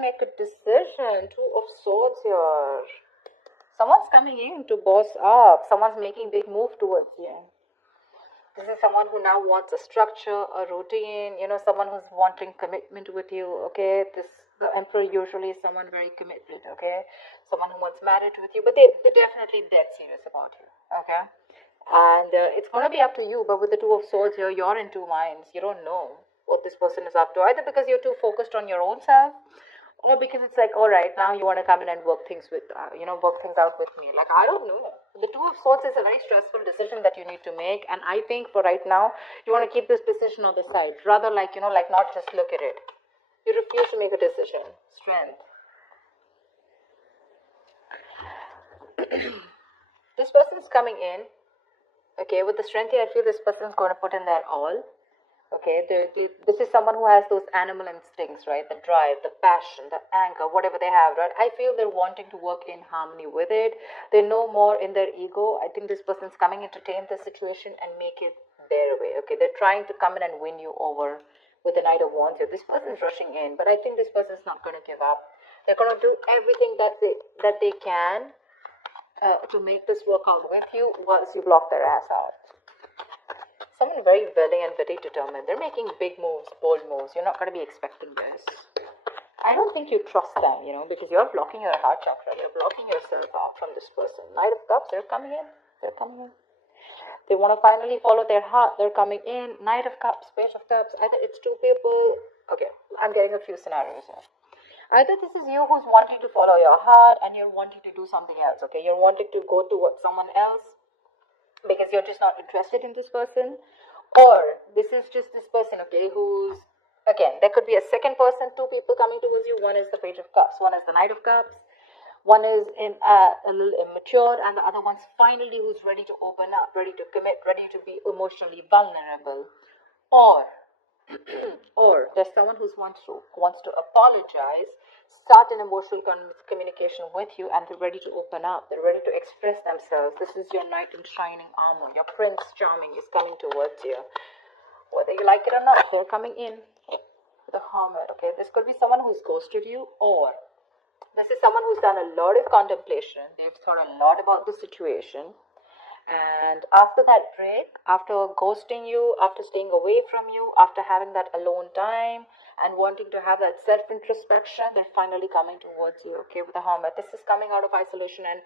Make a decision. Two of Swords here. Someone's coming in to boss up. Someone's making big move towards you. This is someone who now wants a structure, a routine, someone who's wanting commitment with you, okay? The Emperor usually is someone very committed, okay? Someone who wants marriage with you, but they're definitely dead serious about you, okay? And it's going to be up to you, but with the Two of Swords here, you're in two minds. You don't know what this person is up to, either because you're too focused on your own self, or because it's like, all right, now you want to come in and work things work things out with me. Like, I don't know. The Two of Swords is a very stressful decision that you need to make, and I think for right now, you want to keep this decision on the side, rather like not just look at it. You refuse to make a decision. Strength. This person's coming in. Okay, with the strength here, I feel this person's going to put in their all. Okay, this is someone who has those animal instincts, right? The drive, the passion, the anger, whatever they have, right? I feel they're wanting to work in harmony with it. They know more in their ego. I think this person's coming in to tame the situation and make it their way. Okay, they're trying to come in and win you over with the Knight of Wands here. This person's rushing in, but I think this person's not going to give up. They're going to do everything that they can to make this work out with you once you block their ass out. Someone very willing and very determined. They're making big moves, bold moves. You're not going to be expecting this. I don't think you trust them, because you're blocking your heart chakra. You're blocking yourself out from this person. Knight of Cups, they're coming in. They're coming in. They want to finally follow their heart. They're coming in. Knight of Cups, Page of Cups. Either it's two people. Okay, I'm getting a few scenarios here. Either this is you who's wanting to follow your heart and you're wanting to do something else, okay? You're wanting to go towards someone else because you're just not interested in this person. Or this is just this person, okay, who's, again, there could be a second person, two people coming towards you. One is the Page of Cups, one is the Knight of Cups, one is a little immature, and the other one's finally who's ready to open up, ready to commit, ready to be emotionally vulnerable. Or or there's someone who wants to apologize, start an emotional communication with you, and they're ready to open up. They're ready to express themselves. This is your knight in shining armor. Your Prince Charming is coming towards you. Whether you like it or not, they're coming in. The Hermit. Okay, this could be someone who's ghosted you, or this is someone who's done a lot of contemplation. They've thought a lot about the situation. And after that break, after ghosting you, after staying away from you, after having that alone time and wanting to have that self-introspection, they're finally coming towards you, okay, with the Hermit. This is coming out of isolation, and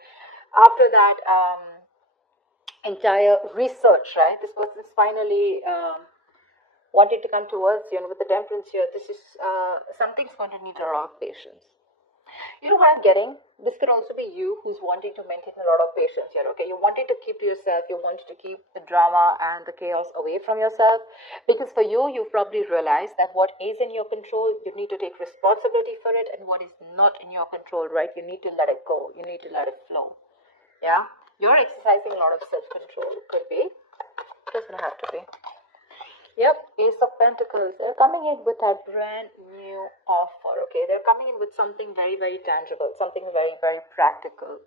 after that entire research, right, this person's finally wanting to come towards you. And with the Temperance here, this is something's going to need a lot of patience. You know what I'm getting? This could also be you who's wanting to maintain a lot of patience here, okay? You're wanting to keep to yourself. You want to keep the drama and the chaos away from yourself. Because for you, you've probably realized that what is in your control, you need to take responsibility for it. And what is not in your control, right? You need to let it go. You need to let it flow. Yeah? You're exercising a lot of self-control. Could be. It doesn't have to be. Yep, Ace of Pentacles. They're coming in with that brand new offer, okay? They're coming in with something very, very tangible, something very, very practical.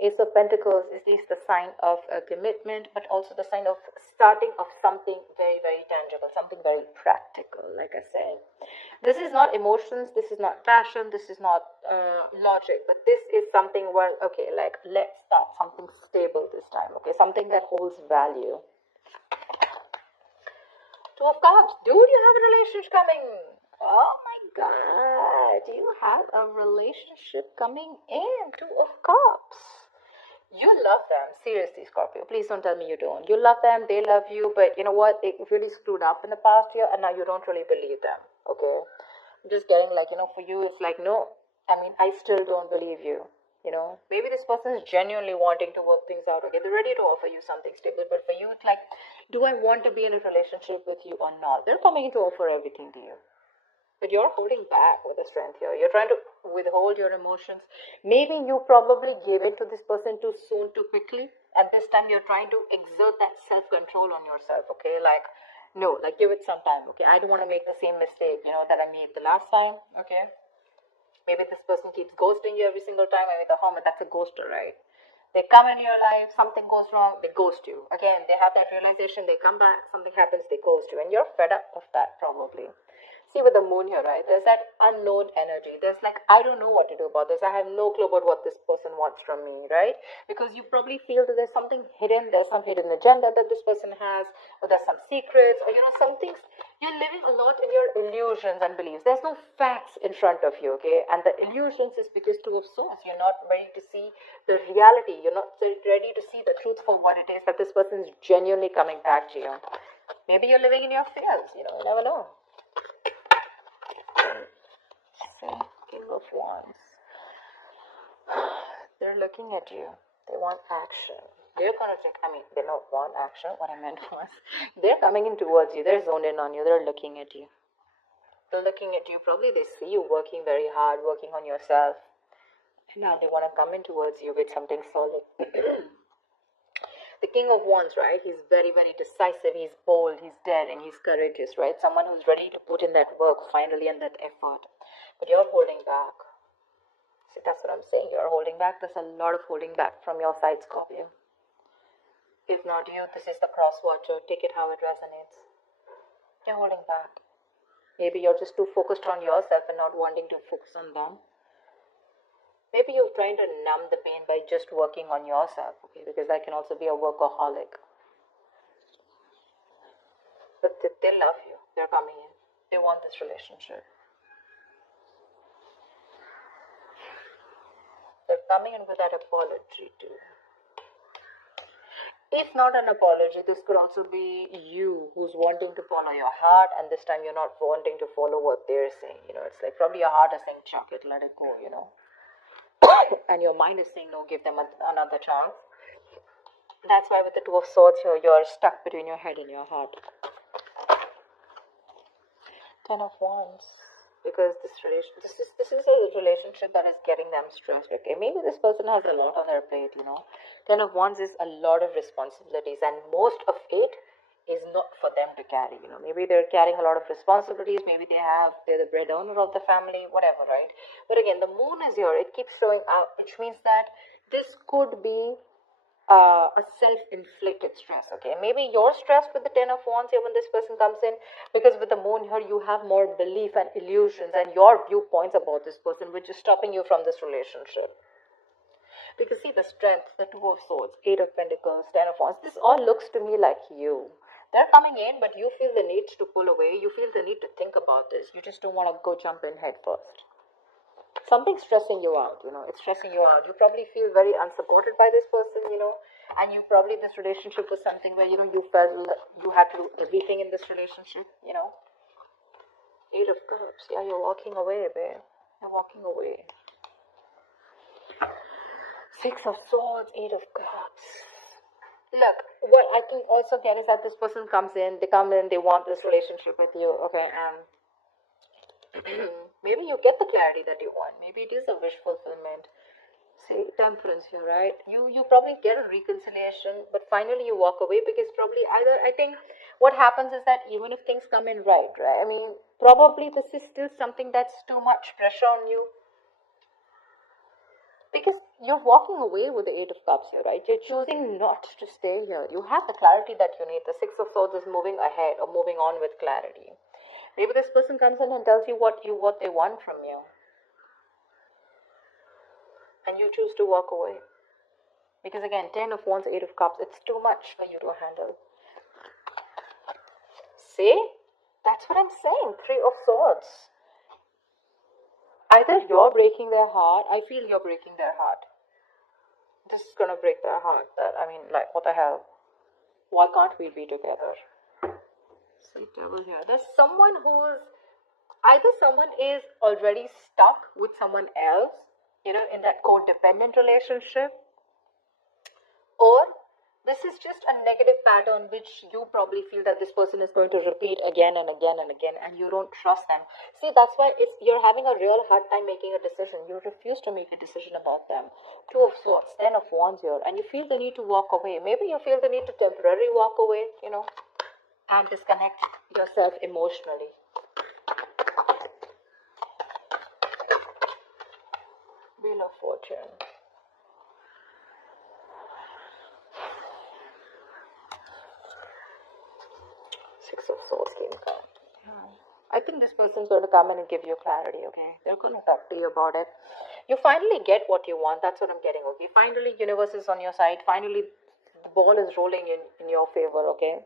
Ace of Pentacles is this the sign of a commitment, but also the sign of starting of something very, very tangible, something very practical, like I said. This is not emotions, this is not passion, this is not logic, but this is something where, okay, like, let's start something stable this time, okay? Something that holds value. Two of Cups. Dude, you have a relationship coming. Oh my god. You have a relationship coming in. Two of Cups. You love them. Seriously, Scorpio. Please don't tell me you don't. You love them. They love you. But you know what? They really screwed up in the past year. And now you don't really believe them. Okay? I'm just getting like, for you, it's like, no. I mean, I still don't believe you. Maybe this person is genuinely wanting to work things out. Okay, they're ready to offer you something stable, but for you, it's like, do I want to be in a relationship with you or not? They're coming in to offer everything to you, but you're holding back with the strength here. You're trying to withhold your emotions. Maybe you probably gave it to this person too soon, too quickly, and this time you're trying to exert that self-control on yourself. Okay, like, no, like, give it some time. Okay, I don't want to make the same mistake, that I made the last time. Okay. Maybe this person keeps ghosting you every single time. Maybe the Hermit, that's a ghoster, right? They come into your life, something goes wrong, they ghost you. Again, they have that realization, they come back, something happens, they ghost you. And you're fed up of that, probably. See, with the moon here, right, there's that unknown energy. There's like, I don't know what to do about this. I have no clue about what this person wants from me, right? Because you probably feel that there's something hidden, there's some hidden agenda that this person has, or there's some secrets, or, some things. You're living a lot in your illusions and beliefs. There's no facts in front of you, okay? And the illusions is because Two of Swords. You're not ready to see the reality. You're not ready to see the truth for what it is, that this person is genuinely coming back to you. Maybe you're living in your fears, you never know. See, King of Wands. They're looking at you. They want action. They're going to take, they don't want action. What I meant was, they're coming in towards you. They're zoned in on you. They're looking at you. They're looking at you. Probably they see you working very hard, working on yourself. And now they want to come in towards you with something solid. The King of Wands, right? He's very, very decisive. He's bold. He's daring. He's courageous, right? Someone who's ready to put in that work finally and that effort. But you're holding back. See, that's what I'm saying. You're holding back. There's a lot of holding back from your side, Scorpio. If not you, this is the cross watcher. Take it how it resonates. You're holding back. Maybe you're just too focused on yourself and not wanting to focus on them. Maybe you're trying to numb the pain by just working on yourself, okay? Because that can also be a workaholic. But they love you. They're coming in. They want this relationship. They're coming in with that apology too. If not an apology, this could also be you who's wanting to follow your heart, and this time you're not wanting to follow what they're saying. It's like probably your heart is saying, chuck it, let it go, and your mind is saying, no, give them another chance. That's why with the Two of Swords here, you're stuck between your head and your heart. Ten of Wands. Because this is a relationship that is getting them stressed, okay? Maybe this person has a lot on their plate, Ten of Wands is a lot of responsibilities, and most of it is not for them to carry, Maybe they're carrying a lot of responsibilities, maybe they're the breadwinner of the family, whatever, right? But again, the moon is here, it keeps showing up, which means that this could be a self-inflicted stress, okay? Maybe you're stressed with the Ten of Wands here when this person comes in, because with the moon here, you have more belief and illusions and your viewpoints about this person, which is stopping you from this relationship. Because see, the strength, the Two of Swords, Eight of Pentacles, Ten of Wands, this all looks to me like you. They're coming in, but you feel the need to pull away. You feel the need to think about this. You just don't want to go jump in head first. Something's stressing you out, it's stressing you out. You probably feel very unsupported by this person, and you probably, this relationship was something where, you felt you had to do everything in this relationship, Eight of Cups, yeah, you're walking away, babe. You're walking away. Six of Swords, Eight of Cups. Look, what I can also get is that this person comes in, they want this relationship with you, okay, and maybe you get the clarity that you want. Maybe it is a wish fulfillment. See, Temperance here, right? You probably get a reconciliation, but finally you walk away, because probably either, I think what happens is that even if things come in right? Probably this is still something that's too much pressure on you. Because you're walking away with the Eight of Cups here, right? You're choosing not to stay here. You have the clarity that you need. The Six of Swords is moving ahead or moving on with clarity. Maybe this person comes in and tells you what they want from you. And you choose to walk away. Because again, Ten of Wands, Eight of Cups, it's too much for you to handle. See? That's what I'm saying. Three of Swords. Either you're breaking their heart. I feel you're breaking their heart. This is going to break their heart. What the hell? Why can't we be together? See, Devil here. There's someone either someone is already stuck with someone else, in that codependent relationship, or this is just a negative pattern which you probably feel that this person is going to repeat again and again and again, and you don't trust them. See, that's why you're having a real hard time making a decision. You refuse to make a decision about them. Two of Swords, Ten of Wands here, and you feel the need to walk away. Maybe you feel the need to temporarily walk away, and disconnect yourself emotionally. Wheel of Fortune. Six of Swords came out. I think this person's going to come in and give you clarity, okay? They're going to talk to you about it. You finally get what you want. That's what I'm getting, okay? Finally, universe is on your side. Finally, the ball is rolling in your favor, okay?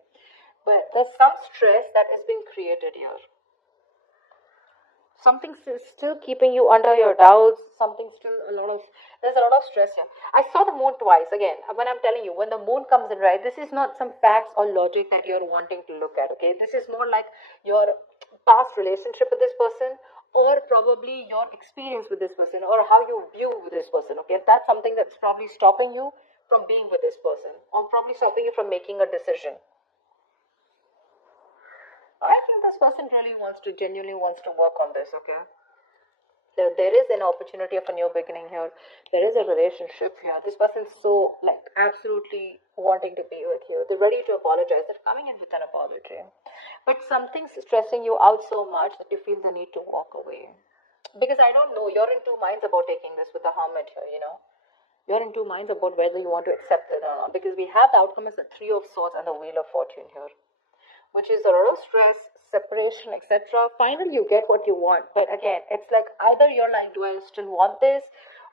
But there's some stress that is being created here. Something's still keeping you under your doubts. There's a lot of stress here. I saw the moon twice. Again, when I'm telling you, when the moon comes in, right, this is not some facts or logic that you're wanting to look at, okay? This is more like your past relationship with this person, or probably your experience with this person, or how you view this person, okay? That's something that's probably stopping you from being with this person, or probably stopping you from making a decision. I think this person really genuinely wants to work on this, okay? There is an opportunity of a new beginning here. There is a relationship here. This person is so, like, absolutely wanting to be with you. They're ready to apologize. They're coming in with an apology. But something's stressing you out so much that you feel the need to walk away. Because I don't know, you're in two minds about taking this with the hermit here, you know? You're in two minds about whether you want to accept it or not. Because we have the outcome as the Three of Swords and the Wheel of Fortune here, which is a lot of stress, separation, etc. Finally, you get what you want. But again, it's like either you're like, do I still want this?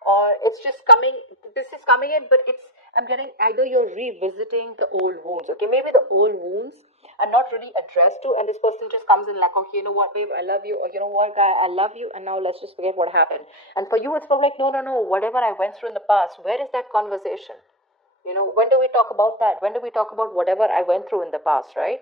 Or it's just coming, this is coming in, but I'm getting either you're revisiting the old wounds, okay? Maybe the old wounds are not really addressed to, and this person just comes in like, okay, you know what, babe, I love you, or you know what, guy, I love you, and now let's just forget what happened. And for you, it's probably like, no, whatever I went through in the past, where is that conversation? You know, when do we talk about that? When do we talk about whatever I went through in the past, right?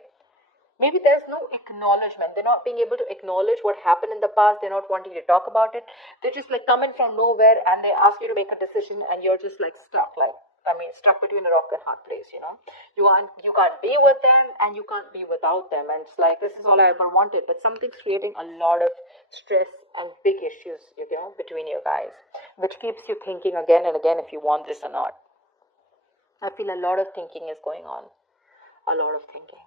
Maybe there's no acknowledgement. They're not being able to acknowledge what happened in the past. They're not wanting to talk about it. They just like come in from nowhere and they ask you to make a decision and you're just like stuck, stuck between a rock and hard place, you know. You can't be with them and you can't be without them. And it's like, this is all I ever wanted. But something's creating a lot of stress and big issues, you know, between you guys, which keeps you thinking again and again if you want this or not. I feel a lot of thinking is going on. A lot of thinking.